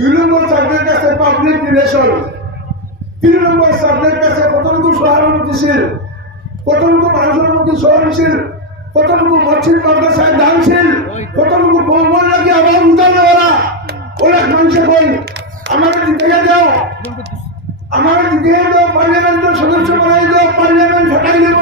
দুই number subject আছে public relation তিন নম্বর সাবজেক্ট আছে কতটুকু সহানুভূতিশীল? কতটুকু মানুষের মধ্যে সহনশীল? কতটুকু মসজিদ মাদ্রাসায় দানশীল? কতটুকু বলবল লাগে আবার উদাহরণ ওরা? অনেক মানুষে বই। আমাকে দিতে দাও আমাকে দিতে দাও পার্লামেন্টের সদস্য বানাই দাও, পার্লামেন্ট ফাটাই দেব।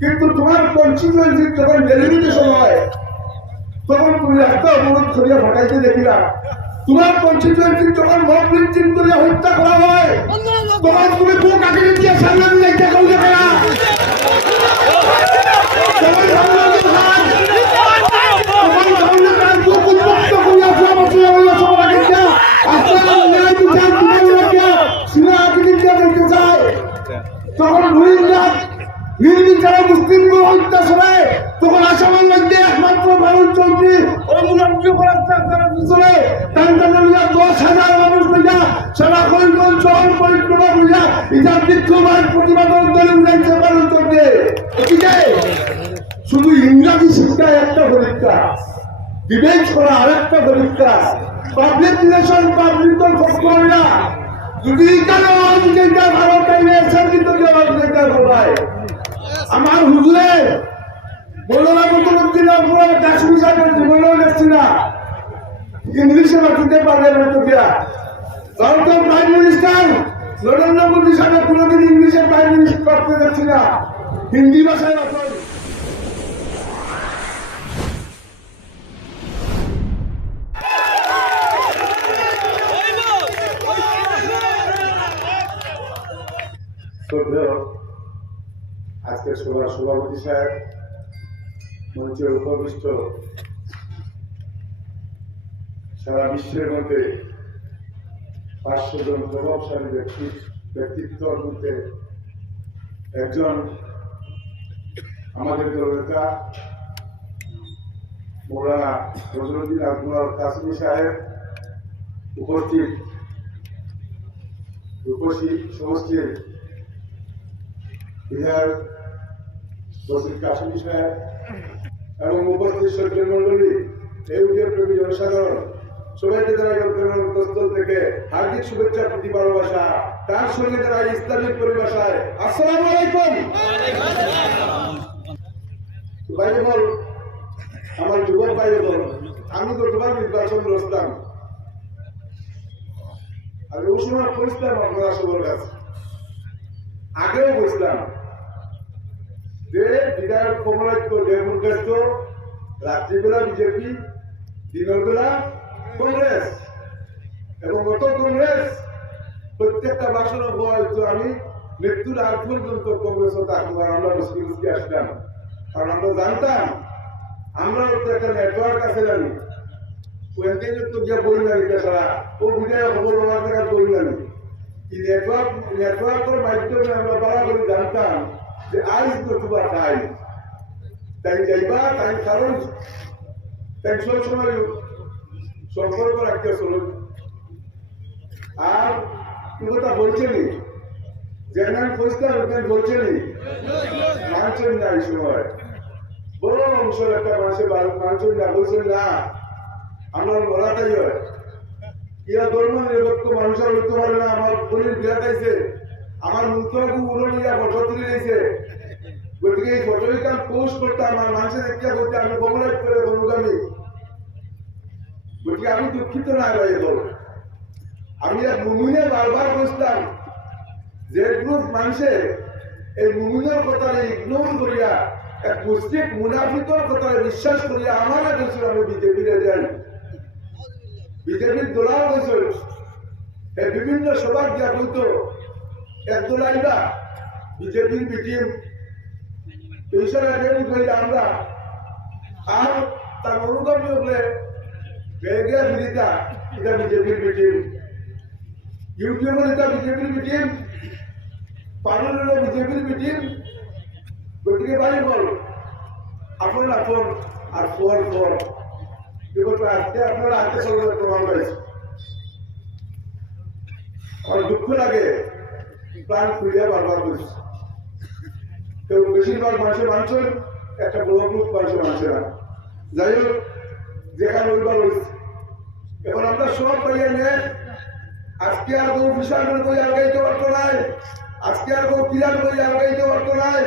কিন্তু তোমার কনস্টিটুয়েন্সি যখন ডেলিমিটেশন হয়, তখন তুমি রাস্তা অবরোধ করিয়া ফাটাইতে দেখিলা। তোমার কনস্টিটুয়েন্সি যখন মত মিটিং করে হত্যা করা হয়, তখন তুমি বুক আগে দিয়ে সামনে তখন তখন দেখতে চায়। তখন রোহিঙ্গা, নির্বিচারে হত্যা তখন আসামের মধ্যে একমাত্র মানুষ চৌধুরী অনুরাজ্য করার পিছনে। দশ হাজার মানুষ মিলা সারা করিমগঞ্জ শহর পরিক্রমা করিয়া ইটার বিক্ষোভার প্রতিবাদ দলে উঠাইছে মানুষ চৌধুরী। শুধু ইংরাজি শিক্ষা একটা পরীক্ষা ডিবেট করা আরেকটা পরীক্ষা। পাবলিক রিলেশন, পাবলিক ফসলিয়া যদি এখানে অধিকার ভালো টাইমে এসেছেন কিন্তু আমার হুজুরে বলল পুরো কাশ্মীর সাহেবের জীবনেও দেখছি না ইংলিশে বাঁচিতে পারবে না তো ভারতের প্রাইম মিনিস্টার নরেন্দ্র মোদী সাহেব কোনোদিন ইংলিশে প্রাইম মিনিস্টার করতে দেখছি না। হিন্দি ভাষায় শ্রদ্ধেয় সভার সভাপতি সাহেব মঞ্চে উপবিষ্ট সারা বিশ্বের মধ্যে পাঁচশো জন প্রভাবশালী ব্যক্তি ব্যক্তিত্বর মধ্যে একজন আমাদের দলনেতা, মৌলানা নজরুদ্দিন আজমল কাসমি সাহেব, উপস্থিত রূপসী সমষ্টির বিহার বসির কাশ্মীর সাহেব এবং উপস্থিত সরকার মন্ডলী এই প্রেমী জনসাধারণ, সবাইকে যারা গ্রন্থস্থল থেকে হার্দিক শুভেচ্ছা, প্রতি, ভালোবাসা। তার সঙ্গে যারা ইসলামিক পরিভাষায়, আসসালামু আলাইকুম। ভাই আমার যুবক ভাই বল, আমি তো তোমার নির্বাচন রসতাম আর ওই সময় পরিষ্কার আপনারা সবার কাছে। আগেও বুঝলাম যে বিধায়ক কমলাক্ষ দেবুর্গস্ত রাত্রিবেলা বিজেপি দিনের বেলা কংগ্রেস। এবং গত কংগ্রেস, প্রত্যেকটা বাসনে হয়তো আমি মৃত্যুর আগ পর্যন্ত কংগ্রেস আমরা মুসলিম মুসলিম আসলাম। কারণ আমরা জানতাম, আমরা তো একটা নেটওয়ার্ক আছে জানি। ওখানে তো গিয়ে বই না সারা। ও বিধায়ক খবর বাবার জায়গা বই না নেটওয়ার্ক নেটওয়ার্কের মাধ্যমে আমরা বরাবর জানতাম। যে আজ তো তোমার টাইম তাই যাইবা, তাই কারণ, তাই সব সময় সম্পর্ক রাখতে চলুন আর কথা বলছেনি যেখানে পরিষ্কার ওখানে বলছেনি মানছেন না এই সময়। বড় অংশের একটা মানুষের মানছেন না, বলছেন না। আমরা মরাটাই হয়। ইয়া ধর্ম নিরপেক্ষ মানুষের হইতে পারে না, আমার বোনের বিয়া খাইছে আমার মুখটাকে উড়ো ফটো তুলে দিয়েছে গতিকে এই ফটোই কাল পোস্ট করতাম আমার মানুষের একটা করতে আমি কমলাইট করে অনুগামী গতিকে আমি দুঃখিত না ভাই বল আমি এক মুমিনে বারবার বুঝতাম যে গ্রুপ মানুষের এই মুমিনের কথা ইগনোর করিয়া, এক মুসলিম মুনাফিকর কথা বিশ্বাস করিয়া আমার কাছে আমি বিজেপির এজেন্ট বিজেপির দোলাও এই বিভিন্ন সভার দিয়া বলতো এক দোলাইবা বিজেপির মিটিং এইসব আগে করি আমরা। আর তার অনুগামী হলে বেগিয়া ফিরিতা এটা বিজেপির মিটিং ইউটিউবের এটা বিজেপির মিটিং পালন হলো বিজেপির মিটিং গতিকে ভাই বল, আপন আপন, আর ফর ফর এবার আজকে আপনারা আজকে সরকার প্রমাণ পাইছে আমার দুঃখ লাগে প্রাণ খুলিয়া বারবার বলছে কেউ বেশিরভাগ মানুষের মানুষের একটা বড় মানুষের মানুষেরা। যাই হোক, যেখানে ওইবার হয়েছে। এখন আমরা সব পাইয়া নে আজকে আর কেউ বিশাল করে আগাইতে পারতো নাই। আজকে আর কেউ কিরান করে আগাইতে পারতো নাই।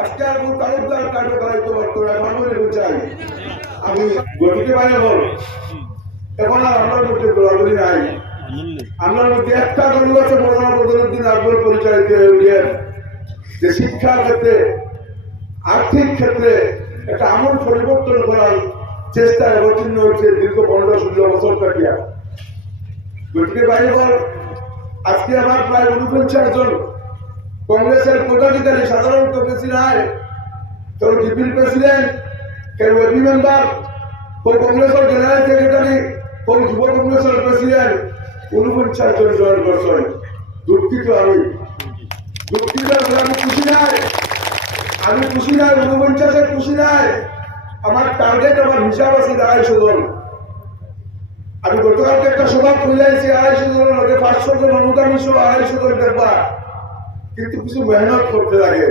আজকে আর কেউ তালুকদার কাজে করাইতে পারতো না মানুষ চাই আমি গতিকে বাইরে বল। এখন আর আমার মধ্যে দৌড়াদৌড়ি নাই। আমার মধ্যে একটা দল আছে মৌলানা বদরুদ্দিন আকবর পরিচালিত ইউনিয়ন। যে শিক্ষার ক্ষেত্রে, আর্থিক ক্ষেত্রে একটা আমল পরিবর্তন করার চেষ্টা অবতীর্ণ হচ্ছে দীর্ঘ পনেরো ষোলো বছর কাটিয়া। গতিকে বাইরে বল আজকে আমার প্রায় উনপঞ্চাশ জন কংগ্রেসের পদাধিকারী সাধারণত প্রেসিডেন্ট তোর ডিপির প্রেসিডেন্ট, কেউ এপি মেম্বার কোন কংগ্রেসের জেনারেল সেক্রেটারি কোন যুব কংগ্রেসের প্রেসিডেন্ট। উনপঞ্চাশ জন জয়েন করছেন দুঃখিত আমি। দুঃখিত আমি খুশি নাই। আমি খুশি নাই উনপঞ্চাশের খুশি নাই। আমার টার্গেট আমার হিসাব আছে আড়াইশো জন। আমি গতকালকে একটা সভা খুলেছি আড়াইশো জনের লগে পাঁচশো জন অনুগামী সহ আড়াইশো জন দেখবা কিন্তু কিছু মেহনত করতে লাগে।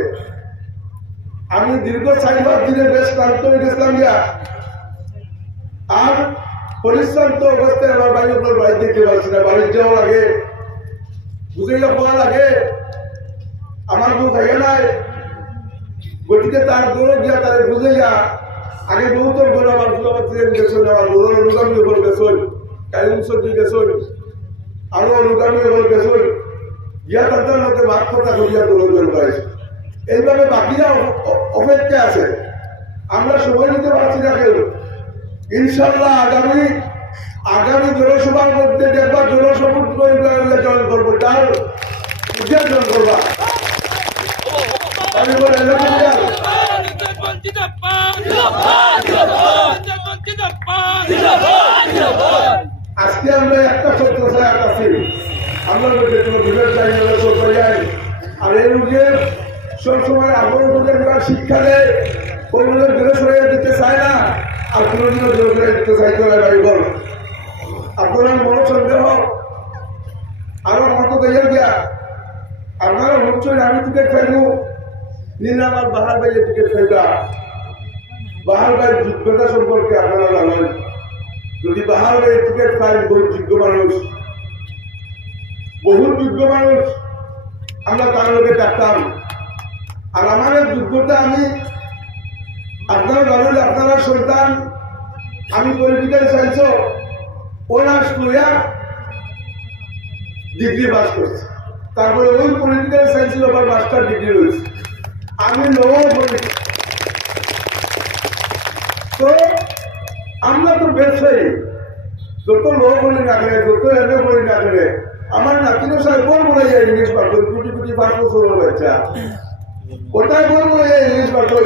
আমি দীর্ঘ চার পাঁচ দিনে বেশ ক্লান্ত হয়ে গেছিলাম আর পরিশ্রান্ত অবস্থায় আমার বাড়ি আপনার বাড়ি দেখতে পাচ্ছি না, বাড়ির যাওয়া লাগে বুঝাইয়া পাওয়া লাগে আমার মুখ হয়ে নাই। গতিকে তার দৌড় গিয়া তারে বুঝাইয়া আগে বহুত বড় আমার ফুলাবার ট্রেন গেছিল আমার বড় অনুগামী হল গেছিল কালিম সর্দি গেছিল আরও অনুগামী হল গেছিল গিয়া তাদের মধ্যে মাঠ কথা করিয়া দৌড় দৌড় করেছে এইভাবে বাকিরা অপেক্ষা আছে। আমরা সময় নিতে পারছি না কেউ। আগামী আগামী মধ্যে আজকে আমরা একটা সত্য ছায়া আছি। আমরা মধ্যে যাই আর এই রুগে সবসময় আগ্রহ শিক্ষা দেয় কোনগুলো দূরে সরিয়ে দিতে আর দিতে চাইতে হয় আপনার বড় সন্দেহ, আরও মতো দিয়ে গিয়া, আপনারা হচ্ছেন আমি টিকিট খাইবো নিলে আমার বাহার বাইরে টিকিট খাইবা বাহার বাইরের যোগ্যতা সম্পর্কে আপনারা জানেন। যদি বাহার বাইরে টিকিট পাই বহু যোগ্য মানুষ। বহু যোগ্য মানুষ। আমরা তার লোকে ডাকতাম। আর আমার যোগ্যতা আমি, আপনারা জানেন, আপনারা সন্তান আমি পলিটিক্যাল সায়েন্স অনার্স করিয়া ডিগ্রি পাস করছি। তারপরে ওই পলিটিক্যাল সায়েন্সের ওপর মাস্টার ডিগ্রি রয়েছে। আমি লো পড়ি তো আমরা তো ব্যবসায়ী যত লো বলি না করে যত এম এ বলি না করে আমার নাতিনো সাহেব বল বলে যায় ইংলিশ পাঠক কোটি কোটি পাঁচ বছর বাচ্চা। ওটাই বল বলে যায় ইংলিশ পাঠক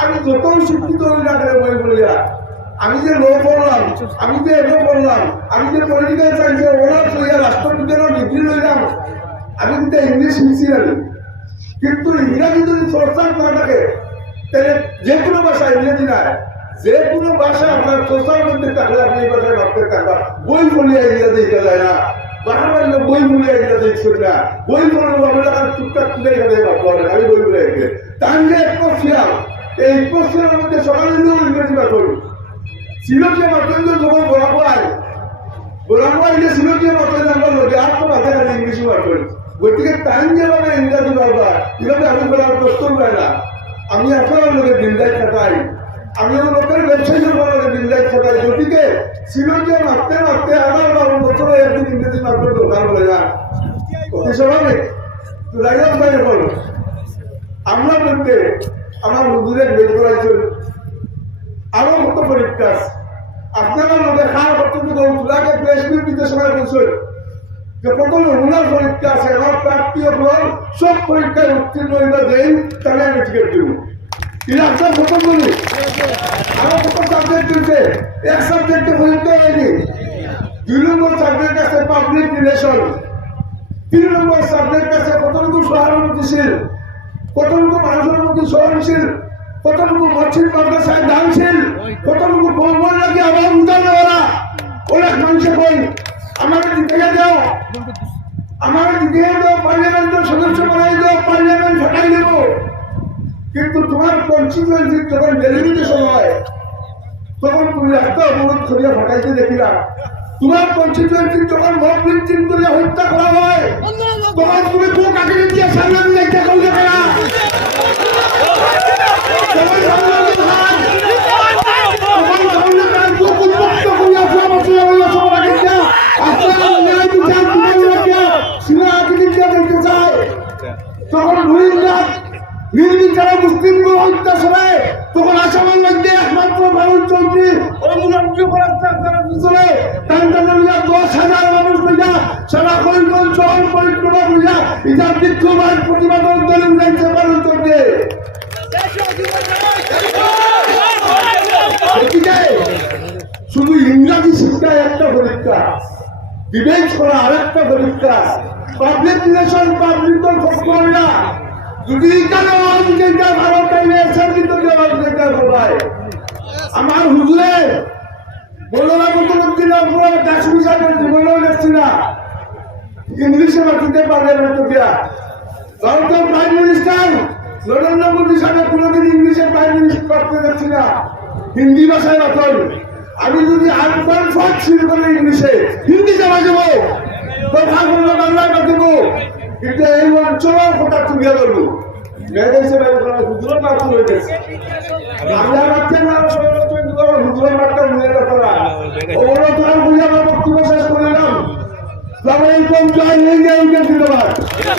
আমি যতই শিক্ষিত হই না কেন বই বলিয়া আমি যে লো পড়লাম, আমি যে এমএ পড়লাম, আমি যে পলিটিক্যাল সায়েন্সে অনার্স হইয়া রাষ্ট্রবিজ্ঞানের ডিগ্রি লইলাম, আমি কিন্তু ইংলিশ শিখছি না কিন্তু ইংরাজি যদি চর্চা না থাকে, তাহলে যে কোনো ভাষা ইংরেজি না যে কোনো ভাষা আপনার চর্চার মধ্যে থাকলে আপনি এই ভাষায় ভাবতে থাকবা বই বলিয়া ইংরেজি শিখা যায় না। বাহার বাড়িতে বই বলিয়া ইংরেজি শিখছেন না। বই আমরা তখন টুকটাক তুলে এখানে ভাবতে হবে আমি বই বলে এসে তার যে এক ছিলাম এই কোশ্চেনের মধ্যে সকালে ইংরেজি ভাষা সিলোকে মাতন্দ যখন বলা হয় বলা হয় যে সিলোকে মাতন্দ আমরা লোকে আর তো মাথায় খালি ইংলিশ মাতন গতিকে টাইম যেভাবে ইংরাজি বাবা এভাবে আমি বলার প্রস্তুত হয় না। আমি আপনার লোকে দিনদাই খাটাই। আমি লোকের ব্যবসায়ী লোকের দিনদাই খাটাই। গতিকে সিলোকে মারতে মারতে আমার বাবু বছরে একদিন ইংরেজি মাত্র দরকার বলে না। অতি স্বাভাবিক তো ভাই বল আমরা মধ্যে আমার হুজুরের বের করাইছিল আরও মতো পরীক্ষা আছে। আপনারা লোকে খাওয়া করতে তোলাকে মিট দিতে সময় বলছেন যে কত নমুনার পরীক্ষা আছে, আমার প্রাপ্তীয় ফল সব পরীক্ষায় উত্তীর্ণ হইলে দেই তাহলে আমি টিকিট দিব। কত সাবজেক্ট এক দুই আছে তিন নম্বর সাবজেক্ট আছে কতটুকু সহানুভূতিশীল? কতটুকু মানুষের মধ্যে সহনশীল কতটুকু মসজিদ মাদ্রাসায় দানশীল কতটুকু লাগে আবার উদাহরণ ওরা অনেক মানুষে বই আমাকে দিতে দাও। আমাকে দিতে দাও পার্লামেন্টের সদস্য বানাই দাও পার্লামেন্ট ফাটাই দেব। কিন্তু তোমার কনস্টিটুয়েন্সি যখন ডেলিমিটেশন হয় তখন তুমি একটা অনুরোধ করিয়া ফাটাইতে দেখিলা। তোমার কনস্টিটুয়েন্সি যখন মত মিটিং করিয়া হত্যা করা হয় তখন তুমি আগে দিয়ে সামনে দিয়ে করলে কেনা তখন সামনে হাত তখন সামনে কার বুক উন্মুক্ত করিয়া সমাজে হইয়া সবার আগে দিয়া আপনার ন্যায় বিচার তোমার লাগিয়া সীমা আগে দিয়ে দেখতে চায় তখন রোহিঙ্গা নির্বিচারে মুসলিমগুলো হত্যা সবাই তখন আসামের মধ্যে একমাত্র ভারত চৌধুরী অনুরাজ্য করার পিছনে টানটানিয়া দশ হাজার মানুষ লইয়া সারা করিমগঞ্জ শহর পরিক্রমা প্রতিবাদ দলে উঠাইছে ভারত শুধু ইংরাজি শিক্ষা একটা পরীক্ষা ডিবেট করা আরেকটা পরীক্ষা পাবলিক রিলেশন পাবলিক আমার হুজুরে বলল না কত লোক দিন পুরো কাশ্মীর সাহেবের জীবনেও দেখছি না। ইংলিশে বাঁচিতে পারবে না তো দিয়া। ভারতের প্রাইম মিনিস্টার নরেন্দ্র মোদী সাহেব কোনোদিন ইংলিশে প্রাইম মিনিস্টার করতে যাচ্ছি না। হিন্দি ভাষায় রতন আমি যদি আনকন ফাঁক শুরু করি ইংলিশে, হিন্দি যাওয়া যাব কথা বলল বাংলায় বাঁচব কিন্তু এই অঞ্চলের কথা তুলিয়া ধরবো। মেয়েদেশে হুজুরের মাত্র গেছে। বাংলা বাচ্চা না হুজুরের মাত্রা রাখা ওগুলো তো বুঝে আমার বক্তব্য শেষ করলাম তারপরে এই পঞ্চায়েত হয়ে যায় ধন্যবাদ